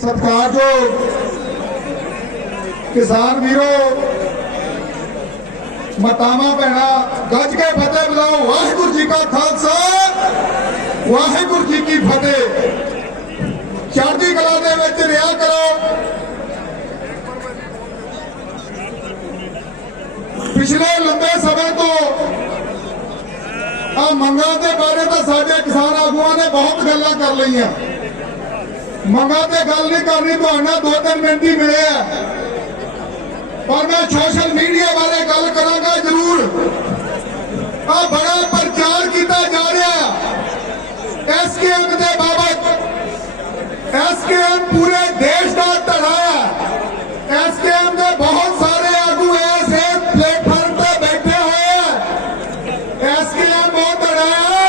ਸਤਿਕਾਰਯੋਗ ਕਿਸਾਨ ਵੀਰੋ, ਮਤਾਵਾ, ਭੈਣਾ, ਗੱਜ ਕੇ ਫਤਿਹ ਬੁਲਾਓ। ਵਾਹਿਗੁਰੂ ਜੀ ਕਾ ਖਾਲਸਾ, ਵਾਹਿਗੁਰੂ ਜੀ ਕੀ ਫਤਿਹ। ਚੜ੍ਹਦੀ ਕਲਾ ਦੇ ਵਿੱਚ ਰਿਹਾ ਕਰੋ। ਪਿਛਲੇ ਲੰਬੇ ਸਮੇਂ ਤੋਂ ਆ ਮੰਗਾਂ ਦੇ ਬਾਰੇ ਤਾਂ ਸਾਡੇ ਕਿਸਾਨ ਆਗੂਆਂ ਨੇ ਬਹੁਤ ਗੱਲਾਂ ਕਰ ਲਈਆਂ। ਮੰਗਾਂ ਤੇ ਗੱਲ ਨਹੀਂ ਕਰਨੀ, ਤੁਹਾਡਾ ਦੋ ਤਿੰਨ ਮਿੰਟ ਹੀ ਮਿਲੇ ਆ। ਪਰ ਮੈਂ ਸੋਸ਼ਲ ਮੀਡੀਆ ਬਾਰੇ ਗੱਲ ਕਰਾਂਗਾ ਜ਼ਰੂਰ। ਆ ਬੜਾ ਪ੍ਰਚਾਰ ਕੀਤਾ ਜਾ ਰਿਹਾ। ਐਸਕੇਐਮ ਦੇ ਬਾਬਤ। ਐਸਕੇਐਮ ਪੂਰੇ ਦੇਸ਼ ਦਾ ਧੜਾ ਹੈ ਐਸਕੇਐਮ ਦੇ ਬਹੁਤ ਸਾਰੇ ਆਗੂ ਐਸੇ ਪਲੇਟਫਾਰਮ ਤੇ ਬੈਠੇ ਹੋਏ ਆ ਐਸਕੇਐਮ ਬਹੁਤ ਧੜਾ ਹੈ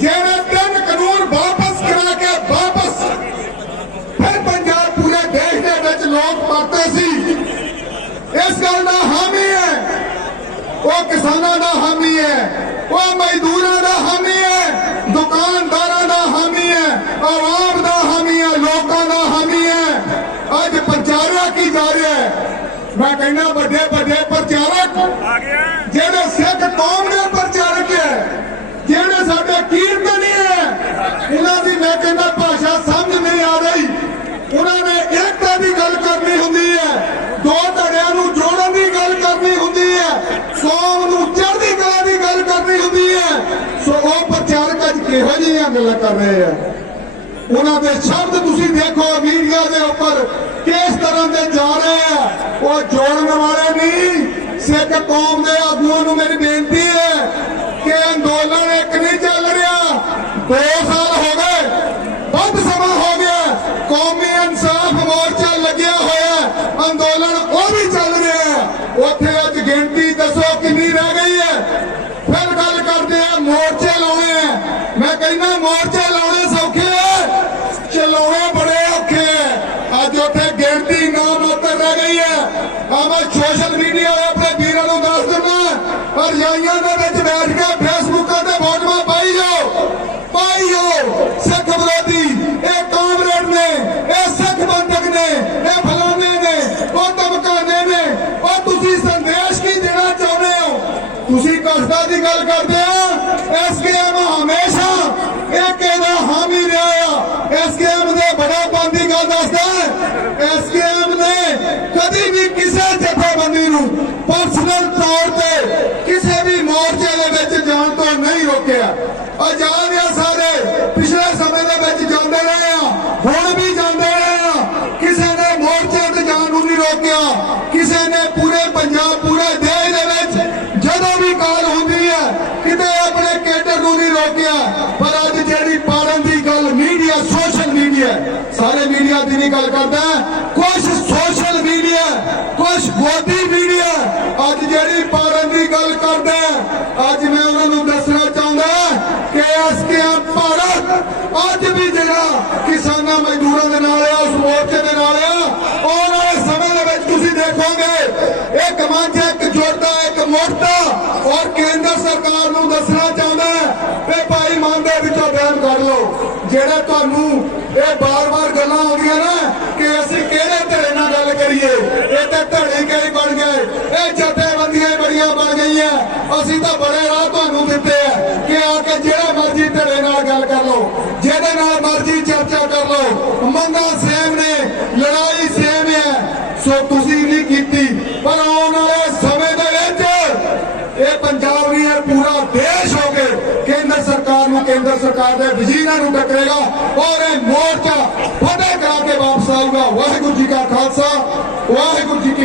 ਜਿਹੜੇ ਤਿੰਨ ਕਾਨੂੰਨ ਵਾਪਸ ਕਰਾ ਕੇ ਵਾਪਸ ਫਿਰ ਪੰਜਾਬ ਪੂਰੇ ਦੇਸ਼ ਦੇ ਵਿੱਚ ਲੋਕ ਮਰਦੇ ਸੀ ਇਸ ਗੱਲ ਦਾ ਹਾਮੀ ਹੈ। ਉਹ ਕਿਸਾਨਾਂ ਦਾ ਹਾਮੀ ਹੈ। ਉਹ ਮਜ਼ਦੂਰਾਂ ਦਾ ਹਾਮੀ ਹੈ। ਦੁਕਾਨਦਾਰਾਂ ਦਾ ਹਾਮੀ ਹੈ। ਆਵਾਮ ਦਾ ਹਾਮੀ ਹੈ। ਲੋਕਾਂ ਦਾ ਹਾਮੀ ਹੈ। ਅੱਜ ਪ੍ਰਚਾਰਿਆ ਕੀ ਜਾ ਰਿਹਾ ਹੈ? ਮੈਂ ਕਹਿੰਦਾ ਵੱਡੇ ਵੱਡੇ ਪ੍ਰਚਾਰਕ ਜਿਹੜੇ ਸਿੱਖ ਕੌਮ ਦੇ ਪ੍ਰਚਾਰਕ ਹੈ ਜਿਹੜੇ ਸਾਡੇ ਕੀਰਤਨੀ ਹੈ ਉਹਨਾਂ ਦੀ ਮੈਂ ਕਹਿੰਦਾ ਭਾਸ਼ਾ ਸਮਝ ਨਹੀਂ ਆ ਰਹੀ ਉਹਨਾਂ ਨੇ ਏਕਤਾ ਦੀ ਗੱਲ ਕਰਨੀ ਹੁੰਦੀ ਹੈ ਦੋ ਧੜਿਆਂ ਨੂੰ ਜੋੜਨ ਦੀ ਗੱਲ ਕਰਨੀ ਹੁੰਦੀ ਹੈ ਕੌਮ ਨੂੰ ਚੜ੍ਹਦੀ ਕਲਾ ਦੀ ਗੱਲ ਕਰਨੀ ਹੁੰਦੀ ਹੈ ਸੋ ਉਹ ਪ੍ਰਚਾਰਕ ਅੱਜ ਕਿਹੋ ਜਿਹੀਆਂ ਗੱਲਾਂ ਕਰ ਰਹੇ ਆ? ਉਹਨਾਂ ਦੇ ਸ਼ਬਦ ਤੁਸੀਂ ਦੇਖੋ, ਮੀਡੀਆ ਦੇ ਉੱਪਰ ਕਿਸ ਤਰ੍ਹਾਂ ਦੇ ਜਾ ਰਹੇ ਆ? ਉਹ ਜੋੜਨ ਵਾਲੇ ਨਹੀਂ। ਸਿੱਖ ਕੌਮ ਦੇ ਆਗੂਆਂ ਨੂੰ ਮੇਰੀ ਬੇਨਤੀ ਹੈ ਕਿ ਅੰਦੋਲਨ ਇੱਕ ਨਹੀਂ ਚੱਲ ਰਿਹਾ। ਦੋ ਸਾਲ ਹੋ ਗਏ ਵੱਧ ਸਮਾਂ ਹੋ ਗਿਆ ਕੌਮੀ ਇਨਸਾਫ ਮੋਰਚਾ ਲੱਗਿਆ ਹੋਇਆ ਹੈ। ਅੰਦੋਲਨ ਉਹ ਵੀ ਚੱਲ ਰਿਹਾ ਹੈ ਉੱਥੇ ਅੱਜ ਗਿਣਤੀ ਦੱਸੋ ਕਿੰਨੀ ਰਹਿ ਗਈ ਹੈ ਫਿਰ ਗੱਲ ਕਰਦੇ ਆ ਮੋਰਚੇ ਲਾਉਣੇ ਆ ਮੈਂ ਮੋਰਚੇ ਲਾਉਣੇ ਸੌਖੇ ਆ। ਚਲਾਉਣੇ ਬੜੇ ਔਖੇ ਆ। ਅੱਜ ਉੱਥੇ ਗਿਣਤੀ ਨਾ ਮਾਤਰ ਰਹਿ ਗਈ ਹੈ ਆ ਸੋਸ਼ਲ ਮੀਡੀਆ ਤੇ ਆਪਣੇ ਵੀਰਾਂ ਨੂੰ ਦੱਸ ਦਿੰਦਾ ਰਜਾਈਆਂ ਦੇ ਵਿੱਚ ਬੈਠ ਕੇ ਫੇਸਬੁੱਕਾਂ ਤੇ ਫੋਟੋਆਂ ਪਾਈ ਜਾਓ ਪਾਈ ਜਾਓ ਸਿੱਖ ਵਿਰੋਧੀ ਇਹ ਕਾਮਰੇਡ ਨੇ ਇਹ ਸਿੱਖ ਬੰਦਕ ਨੇ ਇਹ ਫਲਾਣੇ ਨੇ ਉਹ ਧਮਕਾਣੇ ਨੇ ਉਹ ਤੁਸੀਂ ਸੰਦੇਸ਼ ਕੀ ਦੇਣਾ ਚਾਹੁੰਦੇ ਹੋ ਤੁਸੀਂ ਕਸ਼ਟਾਂ ਦੀ ਗੱਲ ਕਰਦੇ ਆ ਐਸਕੇਐਮ ਹਮੇਸ਼ਾ ਇਹ ਕਹਿੰਦਾ ਹਾਮੀ ਰਿਹਾ ਆ ਐਸਕੇਐਮ ਦੇ ਬੜਾ ਦੀ ਗੱਲ ਦੱਸਦਾ ਐਸਕੇਐਮ ਨੇ ਕਦੀ ਵੀ ਕਿਸੇ ਜਥੇਬੰਦੀ ਨੂੰ ਪਰਸਨਲ ਤੌਰ ਤੇ ਕਿਸੇ ਵੀ ਮੋਰਚੇ ਦੇ ਵਿੱਚ ਜਾਣ ਤੋਂ ਨਹੀਂ ਰੋਕਿਆ। ਆਜ਼ਾਦ ਆ ਸਾਰੇ, ਪਿਛਲੇ ਸਮੇਂ ਦੇ ਵਿੱਚ ਜਾਂਦੇ ਰਹੇ ਆ। ਹੁਣ ਵੀ ਜਾਂਦੇ ਰਹੇ ਆ ਕਿਸੇ ਨੇ ਮੋਰਚੇ ਤੇ ਜਾਣ ਨੂੰ ਨਹੀਂ ਰੋਕਿਆ ਕਿਸੇ ਨੇ ਪੂਰੇ ਪੰਜਾਬ ਪੂਰੇ ਦੇਸ਼ ਦੇ ਵਿੱਚ ਜਦੋਂ ਵੀ ਕਾਲ ਹੁੰਦੀ ਹੈ ਕਿਤੇ ਆਪਣੇ ਕੇਡਰ ਨੂੰ ਨਹੀਂ ਰੋਕਿਆ ਪਰ ਅੱਜ ਜਿਹੜੀ ਪਾੜਨ ਦੀ ਗੱਲ ਮੀਡੀਆ ਸੋਸ਼ਲ ਮੀਡੀਆ ਸਾਰੇ ਮੀਡੀਆ ਦੀ ਨਹੀਂ ਗੱਲ ਕਰਦਾ। ਕੁਝ ਸੋਸ਼ਲ ਮੀਡੀਆ ਕੁਝ ਗੋਦੀ ਮੀਡੀਆ ਅੱਜ ਜਿਹੜੀ ਪਾੜਨ ਦੀ ਗੱਲ ਕਰਦਾ ਅੱਜ ਮੈਂ ਉਹਨਾਂ ਨੂੰ ਦੱਸਣਾ ਚਾਹੁੰਦਾ ਕਿ ਐਸਕੇਐਮ ਭਾਰਤ ਅੱਜ ਵੀ ਜਿਹੜਾ ਕਿਸਾਨਾਂ ਮਜ਼ਦੂਰਾਂ ਦੇ ਨਾਲ ਆ, ਉਸ ਮੋਰਚੇ ਦੇ ਨਾਲ ਆ, ਆਉਣ ਵਾਲੇ ਸਮੇਂ ਦੇ ਵਿੱਚ ਤੁਸੀਂ ਦੇਖੋਗੇ, ਇੱਕ ਮੰਚ ਇੱਕ ਜੋੜਦਾ ਇੱਕ ਮੋਟਾ ਔਰ ਕੇਂਦਰ ਸਰਕਾਰ ਨੂੰ ਦੱਸਣਾ ਚਾਹੁੰਦਾ ਹੈ ਕਿ ਭਾਈ ਮਨ ਦੇ ਵਿੱਚੋਂ ਬਿਆਨ ਕਰ ਲਓ ਜਿਹੜਾ ਤੁਹਾਨੂੰ ਇਹ ਬਾਰ-ਬਾਰ ਗੱਲਾਂ ਆਉਂਦੀਆਂ ਨਾ ਕਿ ਅਸੀਂ ਕਿਹੜੇ ਧੜੇ ਨਾਲ ਗੱਲ ਕਰੀਏ, ਇਹ ਤੇ ਧੜੇ ਕਈ ਬਣ ਗਏ, ਇਹ ਜਥੇਬੰਦੀਆਂ ਬੜੀਆਂ ਬਣ ਗਈਆਂ। ਅਸੀਂ ਤਾਂ ਬੜੇ ਰਾਹ ਤੁਹਾਨੂੰ ਦਿੱਤੇ ਆ ਕਿ ਆ ਕੇ ਜਿਹੜਾ ਮਰਜ਼ੀ ਧੜੇ ਨਾਲ ਗੱਲ ਕਰ ਲਓ, ਜਿਹਦੇ ਨਾਲ ਮਰਜ਼ੀ ਚਰਚਾ ਕਰ ਲਓ। ਮੰਗਾ ਸੇਮ ਨੇ, ਲੜਾਈ ਸੇਮ ਹੈ ਸੋ ਤੁਸੀਂ ਨਹੀਂ ਕੀਤੀ, ਪਰ ਆਉਣ ਵਾਲੇ ਸਮੇਂ ਦੇ ਵਿੱਚ ਇਹ ਪੰਜਾਬ ਨਹੀਂ ਇਹ ਪੂਰਾ ਦੇਸ਼ ਹੋ ਕੇ ਕੇਂਦਰ ਸਰਕਾਰ ਨੂੰ ਕੇਂਦਰ ਸਰਕਾਰ ਦੇ ਵਜ਼ੀਰਾਂ ਨੂੰ ਟੱਕਰੇਗਾ ਔਰ ਇਹ ਮੋਰਚਾ ਫਤਿਹ ਕਰਾ ਕੇ ਵਾਪਸ ਆਊਗਾ। ਵਾਹਿਗੁਰੂ ਜੀ ਕਾ ਖਾਲਸਾ, ਵਾਹਿਗੁਰੂ ਜੀ ਕੀ